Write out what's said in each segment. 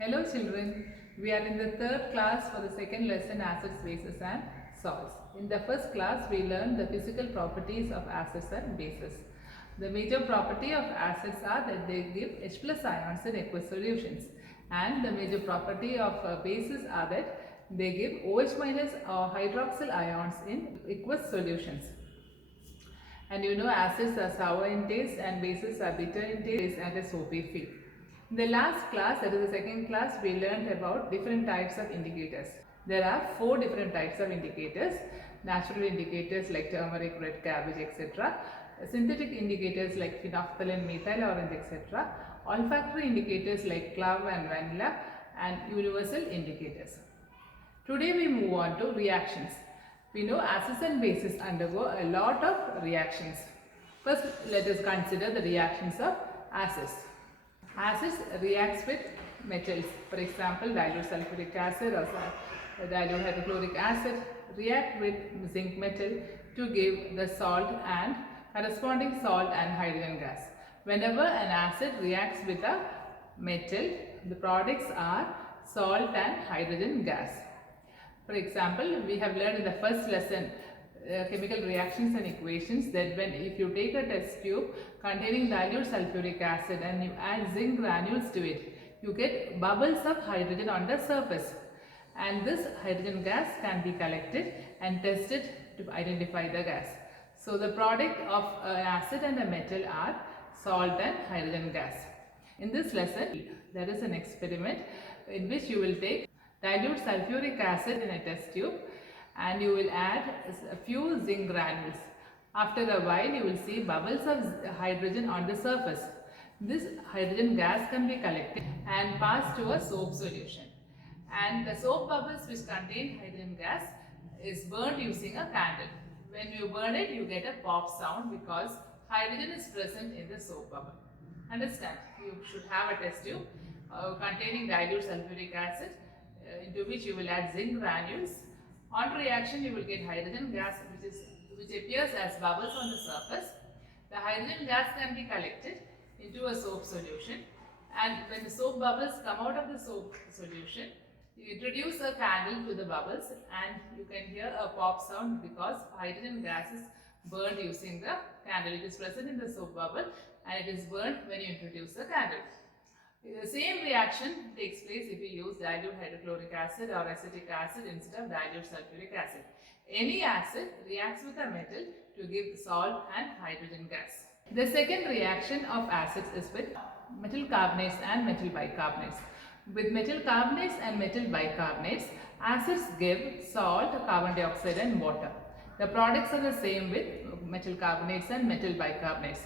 Hello children, we are in the third class for the second lesson acids, bases and salts. In the first class we learned the physical properties of acids and bases. The major property of acids are that they give H plus ions in aqueous solutions, and the major property of bases are that they give OH minus or hydroxyl ions in aqueous solutions. And you know acids are sour in taste and bases are bitter in taste and a soapy feel. In the last class, that is the second class, we learned about different types of indicators. There are 4 different types of indicators. Natural indicators like turmeric, red cabbage, etc. Synthetic indicators like phenolphthalein, methyl orange, etc. Olfactory indicators like clove and vanilla, and universal indicators. Today we move on to reactions. We know acids and bases undergo a lot of reactions. First, let us consider the reactions of acids. Acids reacts with metals. For example, dilute sulfuric acid or dilute hydrochloric acid react with zinc metal to give the salt and corresponding salt and hydrogen gas. Whenever an acid reacts with a metal, the products are salt and hydrogen gas. For example, we have learned in the first lesson chemical reactions and equations that if you take a test tube containing dilute sulfuric acid and you add zinc granules to it, you get bubbles of hydrogen on the surface, and this hydrogen gas can be collected and tested to identify the gas. So the product of an acid and a metal are salt and hydrogen gas. In this lesson, there is an experiment in which you will take dilute sulfuric acid in a test tube and you will add a few zinc granules. After a while you will see bubbles of hydrogen on the surface. This hydrogen gas can be collected and passed to a soap solution, and the soap bubbles which contain hydrogen gas is burned using a candle. When you burn it, you get a pop sound because hydrogen is present in the soap bubble. Understand? You should have a test tube containing dilute sulfuric acid into which you will add zinc granules. On reaction, you will get hydrogen gas which appears as bubbles on the surface. The hydrogen gas can be collected into a soap solution, and when the soap bubbles come out of the soap solution, you introduce a candle to the bubbles and you can hear a pop sound because hydrogen gas is burned using the candle. It is present in the soap bubble and it is burned when you introduce the candle. The same reaction takes place if you use dilute hydrochloric acid or acetic acid instead of dilute sulfuric acid. Any acid reacts with a metal to give salt and hydrogen gas. The second reaction of acids is with metal carbonates and metal bicarbonates. With metal carbonates and metal bicarbonates, acids give salt, carbon dioxide and water. The products are the same with metal carbonates and metal bicarbonates.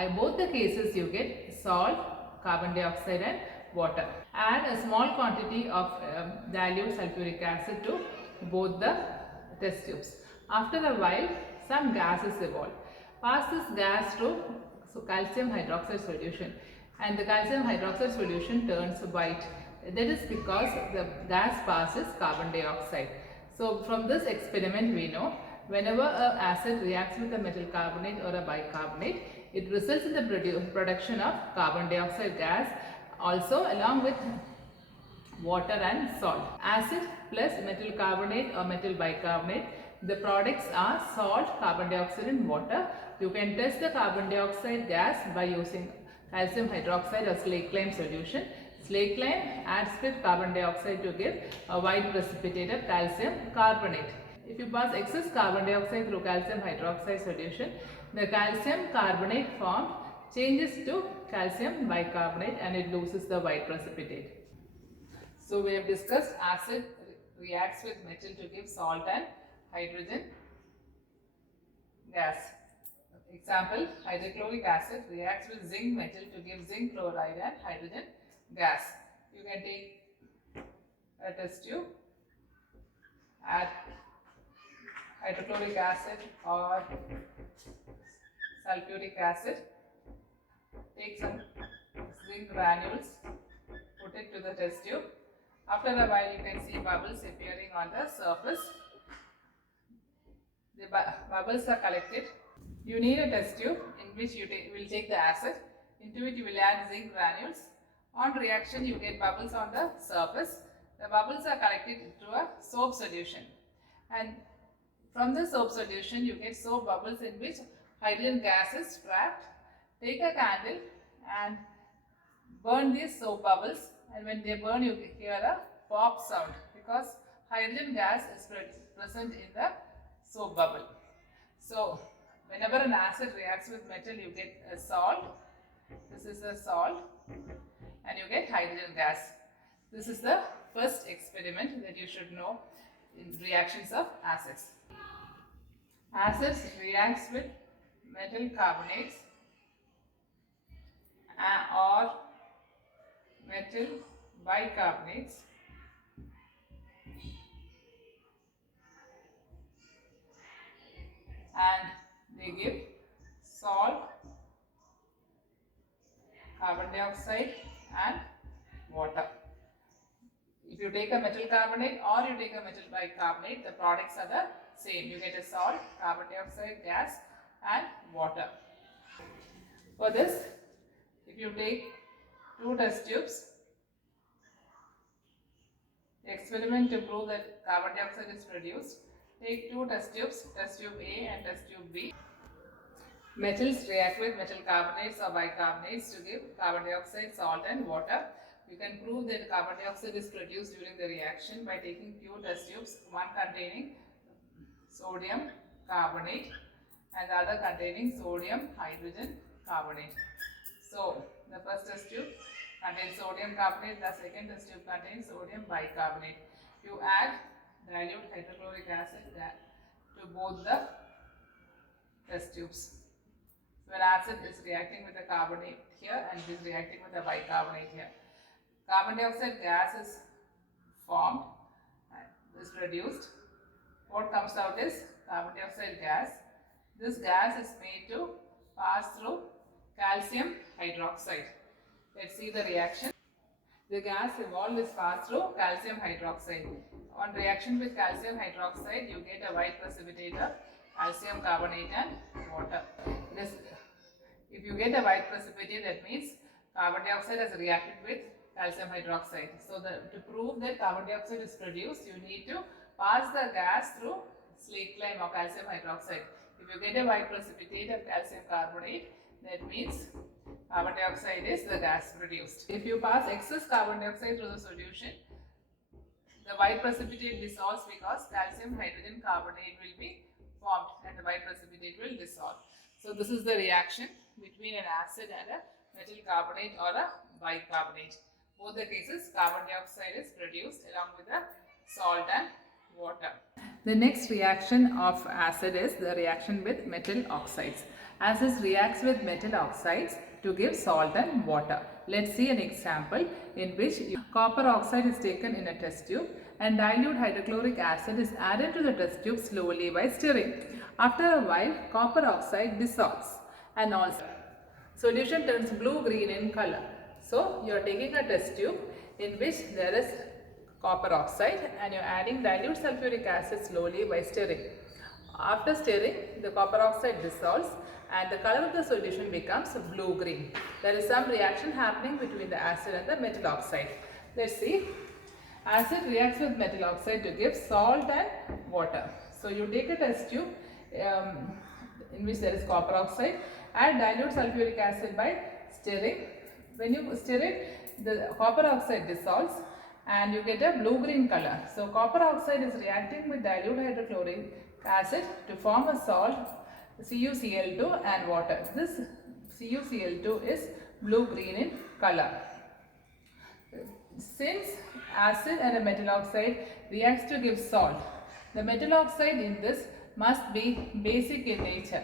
In both the cases you get salt, carbon dioxide and water. Add a small quantity of dilute sulfuric acid to both the test tubes. After a while, some gases evolve. Pass this gas to calcium hydroxide solution, and the calcium hydroxide solution turns white. That is because the gas passes carbon dioxide. So from this experiment we know whenever an acid reacts with a metal carbonate or a bicarbonate, it results in the production of carbon dioxide gas also along with water and salt. Acid plus metal carbonate or metal bicarbonate, the products are salt, carbon dioxide and water. You can test the carbon dioxide gas by using calcium hydroxide or slake lime solution. Slake lime adds with carbon dioxide to give a white precipitate of calcium carbonate. If you pass excess carbon dioxide through calcium hydroxide solution, the calcium carbonate formed changes to calcium bicarbonate and it loses the white precipitate. So we have discussed acid reacts with metal to give salt and hydrogen gas. Example, hydrochloric acid reacts with zinc metal to give zinc chloride and hydrogen gas. You can take a test tube, add hydrochloric acid or sulfuric acid, take some zinc granules, put it to the test tube. After a while you can see bubbles appearing on the surface. The bubbles are collected. You need a test tube in which you will take the acid. Into it you will add zinc granules. On reaction, you get bubbles on the surface. The bubbles are collected into a soap solution, and from the soap solution, you get soap bubbles in which hydrogen gas is trapped. Take a candle and burn these soap bubbles, and when they burn, you hear a pop sound because hydrogen gas is present in the soap bubble. So, whenever an acid reacts with metal, you get a salt. This is a salt, and you get hydrogen gas. This is the first experiment that you should know in reactions of acids. Acids reacts with metal carbonates or metal bicarbonates and they give salt, carbon dioxide and water. If you take a metal carbonate or you take a metal bicarbonate, the products are the same. You get a salt, carbon dioxide, gas and water. For this, if you take 2 test tubes, experiment to prove that carbon dioxide is produced. Take 2 test tubes, test tube A and test tube B. Metals react with metal carbonates or bicarbonates to give carbon dioxide, salt and water. You can prove that carbon dioxide is produced during the reaction by taking few test tubes, one containing sodium carbonate and the other containing sodium hydrogen carbonate. So, the first test tube contains sodium carbonate, the second test tube contains sodium bicarbonate. You add dilute hydrochloric acid to both the test tubes. So, an acid is reacting with a carbonate here and it is reacting with a bicarbonate here. Carbon dioxide gas is formed, is produced. What comes out is carbon dioxide gas. This gas is made to pass through calcium hydroxide. Let's see the reaction. The gas involved is passed through calcium hydroxide. On reaction with calcium hydroxide, you get a white precipitator, calcium carbonate and water. If you get a white precipitator, that means carbon dioxide has reacted with calcium hydroxide. So, to prove that carbon dioxide is produced, you need to pass the gas through slate lime or calcium hydroxide. If you get a white precipitate of calcium carbonate, that means carbon dioxide is the gas produced. If you pass excess carbon dioxide through the solution, the white precipitate dissolves because calcium hydrogen carbonate will be formed and the white precipitate will dissolve. So, this is the reaction between an acid and a metal carbonate or a bicarbonate. Both the cases, carbon dioxide is produced along with the salt and water. The next reaction of acid is the reaction with metal oxides. Acid reacts with metal oxides to give salt and water. Let's see an example in which copper oxide is taken in a test tube and dilute hydrochloric acid is added to the test tube slowly by stirring. After a while, copper oxide dissolves and also solution turns blue-green in color. So, you are taking a test tube in which there is copper oxide and you are adding dilute sulfuric acid slowly by stirring. After stirring, the copper oxide dissolves and the color of the solution becomes blue-green. There is some reaction happening between the acid and the metal oxide. Let's see. Acid reacts with metal oxide to give salt and water. So, you take a test tube in which there is copper oxide, add dilute sulfuric acid by stirring. When you stir it, the copper oxide dissolves and you get a blue-green color. So, copper oxide is reacting with dilute hydrochloric acid to form a salt CuCl2 and water. This CuCl2 is blue-green in color. Since acid and a metal oxide reacts to give salt, the metal oxide in this must be basic in nature,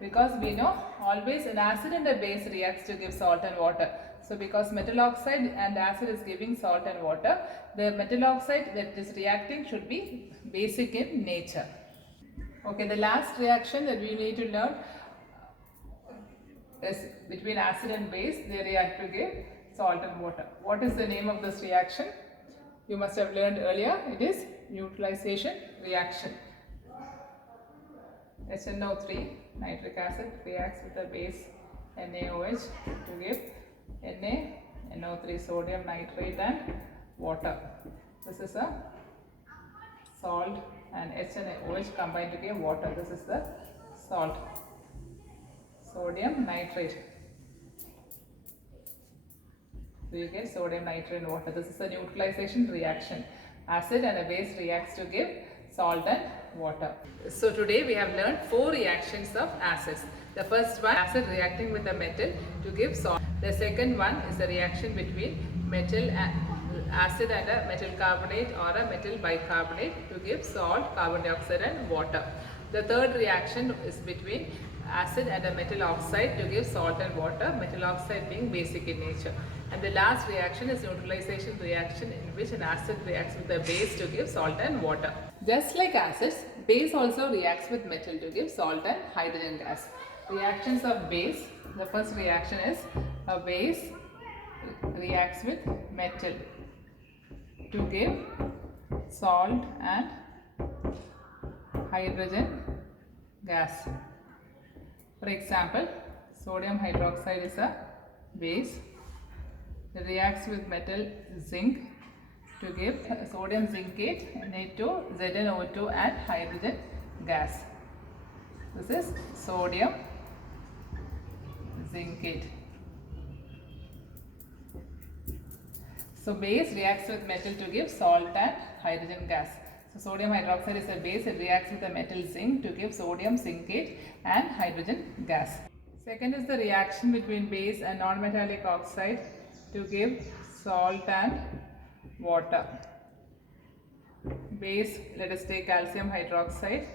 because we know always an acid and a base reacts to give salt and water. So, because metal oxide and acid is giving salt and water, the metal oxide that is reacting should be basic in nature. Okay, the last reaction that we need to learn is between acid and base. They react to give salt and water. What is the name of this reaction? You must have learned earlier. It is neutralization reaction. HNO3, nitric acid, reacts with the base NaOH to give Na NO3, sodium nitrate and water. This is a salt and H and OH combined to give water. This is the salt, sodium nitrate. So you get sodium nitrate and water. This is a neutralization reaction. Acid and a base reacts to give salt and water. So today we have learned 4 reactions of acids. The first one, acid reacting with a metal to give salt. The second one is the reaction between metal and acid and a metal carbonate or a metal bicarbonate to give salt, carbon dioxide and water. The third reaction is between acid and a metal oxide to give salt and water, metal oxide being basic in nature. And the last reaction is neutralization reaction, in which an acid reacts with a base to give salt and water. Just like acids, base also reacts with metal to give salt and hydrogen gas. Reactions of base, the first reaction is a base reacts with metal to give salt and hydrogen gas. For example, sodium hydroxide is a base. It reacts with metal zinc to give sodium zincate, Na2, ZnO2 and hydrogen gas. This is sodium zincate. So base reacts with metal to give salt and hydrogen gas. So sodium hydroxide is a base. It reacts with the metal zinc to give sodium zincate and hydrogen gas. Second is the reaction between base and non-metallic oxide to give salt and water. Base, let us take calcium hydroxide,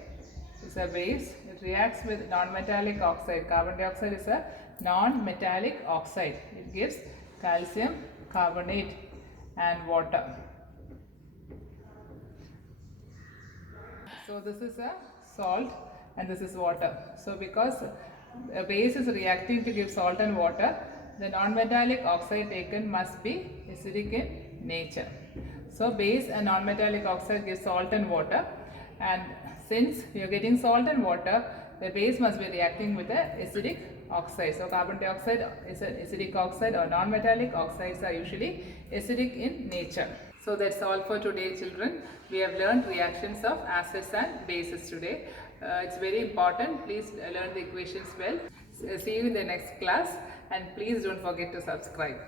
is a base. It reacts with non-metallic oxide. Carbon dioxide is a non-metallic oxide. It gives calcium carbonate and water. So this is a salt and this is water. So because a base is reacting to give salt and water, the non-metallic oxide taken must be acidic in nature. So base and non-metallic oxide gives salt and water, and since we are getting salt and water, the base must be reacting with an acidic oxide. So carbon dioxide is an acidic oxide, or non-metallic oxides are usually acidic in nature. So that's all for today, children. We have learned reactions of acids and bases today. It's very important. Please learn the equations well. See you in the next class, and please don't forget to subscribe.